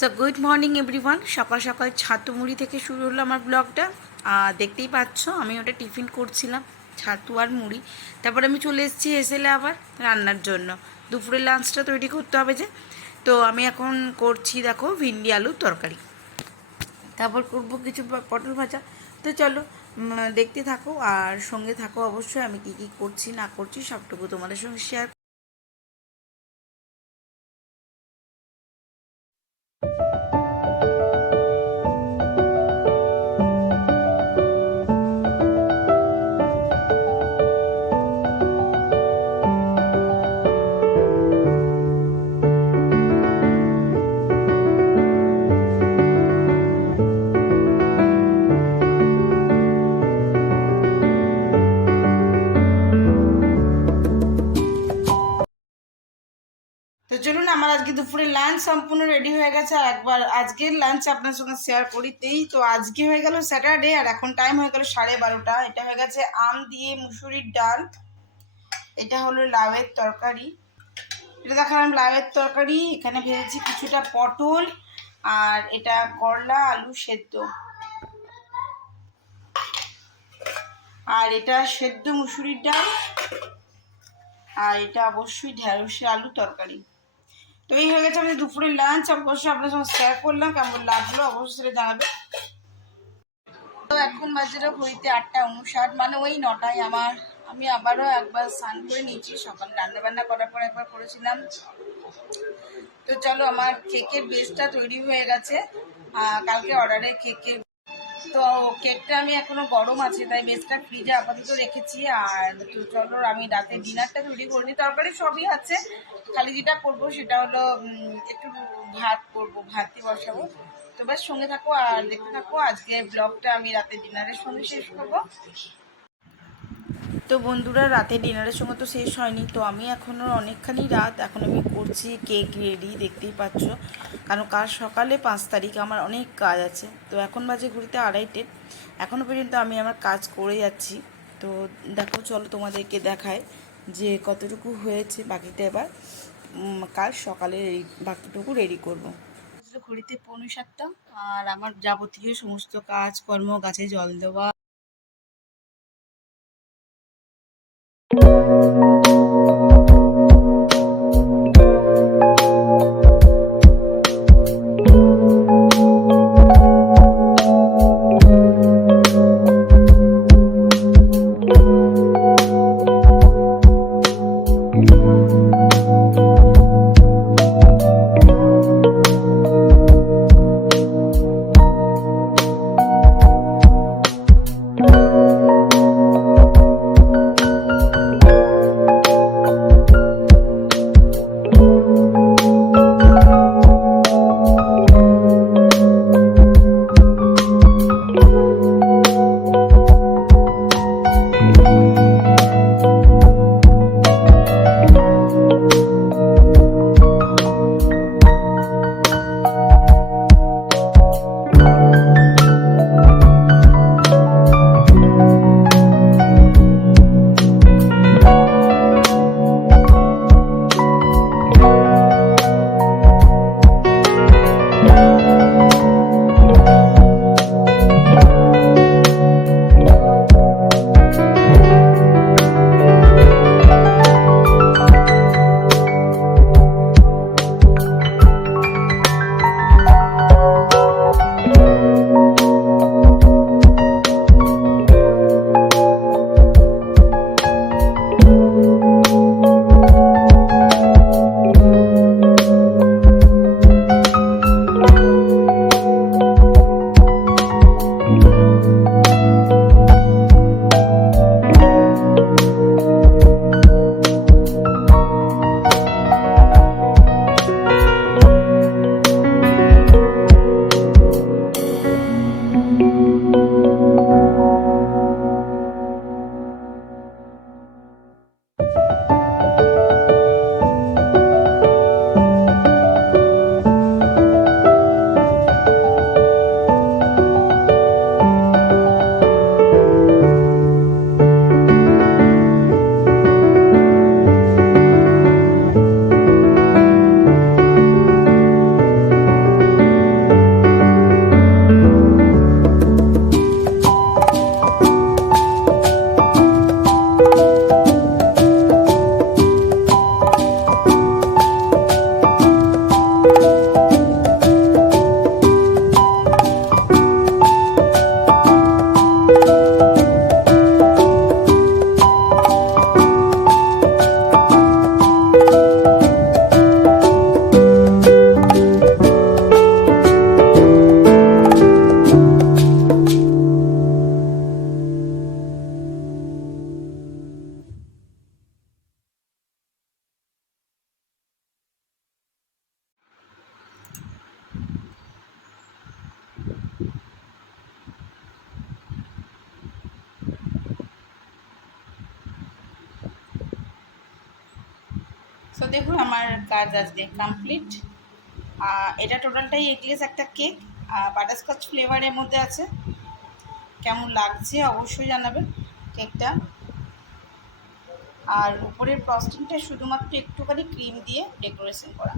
So good morning everyone. সকাল সকাল ছাতু মুড়ি থেকে শুরু হলো আমার ব্লগটা। দেখতেই পাচ্ছ আমি ওটা টিফিন করছিলাম, ছাতু আর মুড়ি। তারপর আমি চলে এসেছি এসেলে আবার রান্নার জন্য। দুপুরের লাঞ্চটা তৈরি করতে হবে যে, তো আমি এখন করছি দেখো ভিন্ডি আলুর তরকারি। তারপর করব কিছু পটল ভাজা। তো চলো দেখতে থাকো আর সঙ্গে থাকো অবশ্যই। আমি কি কি করছি না করছি সবটুকু তোমাদের সঙ্গে শেয়ার। তো চলুন, আমার আজকে দুপুরে লাঞ্চ সম্পূর্ণ রেডি হয়ে গেছে। আর একবার আজকের লাঞ্চ আপনার সঙ্গে শেয়ার করিতেই তো আজকে হয়ে গেল স্যাটারডে, আর এখন টাইম হয়ে গেল 12:30। এটা হয়ে গেছে আম দিয়ে মুসুরির ডাল, এটা হলো লাউয়ের তরকারি, এটা দেখালাম লাউয়ের তরকারি। এখানে ভেজেছি কিছুটা পটল, আর এটা করলা আলু সেদ্ধ, আর এটা সেদ্ধ মুসুরির ডাল, আর এটা অবশ্যই ঢেঁড়সে আলু তরকারি। তো এই হয়ে গেছে আমাদের দুপুরের লাঞ্চ। অবশ্যই আপনার সঙ্গে শেয়ার করলাম, কেমন লাগলো অবশ্যই সেটা জানাবে। তো এখন বাজে ঘড়িতে 8:59, মানে ওই 9টায় আমি আবারও একবার স্নান করে নিয়েছি। সকালে রান্নাবান্না করার পর একবার করেছিলাম। তো চলো, আমার কেকের বেসটা তৈরি হয়ে গেছে, কালকে অর্ডারের কেকের। তো কেকটা আমি এখনো গরম আছে, তাই বেসটা ফ্রিজে আপাতত রেখেছি। আর তো চলো, আমি রাতে ডিনারটা তৈরি করিনি, তরকারি সবই আছে, খালি যেটা করবো সেটা হলো একটু ভাত করবো, ভাতই বসাবো। তো বেশ সঙ্গে থাকো আর দেখতে থাকো। আজকে ব্লগটা আমি রাতে ডিনারের সঙ্গে শেষ করবো। তো বন্ধুরা, রাতে ডিনারের সঙ্গে তো শেষ হয়নি, তো আমি এখনও অনেকখানি রাত, এখন আমি করছি কেক রেডি, দেখতেই পাচ্ছ। কারণ কাল সকালে 5 তারিখ, আমার অনেক কাজ আছে। তো এখন বাজে ঘুরিতে 2:30, এখনও পর্যন্ত আমি আমার কাজ করে যাচ্ছি। তো দেখো, চলো তোমাদেরকে দেখায় যে কতটুকু হয়েছে। বাকিটা এবার কাল সকালে বাকিটুকু রেডি করবো। ঘড়িতে 6:45, আর আমার যাবতীয় সমস্ত কাজকর্ম, গাছে জল দেওয়া, সো দেখুন আমার কাজ আজকে কমপ্লিট। এটা টোটালটাই এগলেস একটা কেক, বাটারস্কচ ফ্লেভারের মধ্যে আছে। কেমন লাগছে অবশ্যই জানাবেন কেকটা। আর উপরের ফ্রস্টিংটা শুধুমাত্র একটুখানি ক্রিম দিয়ে ডেকোরেশন করা।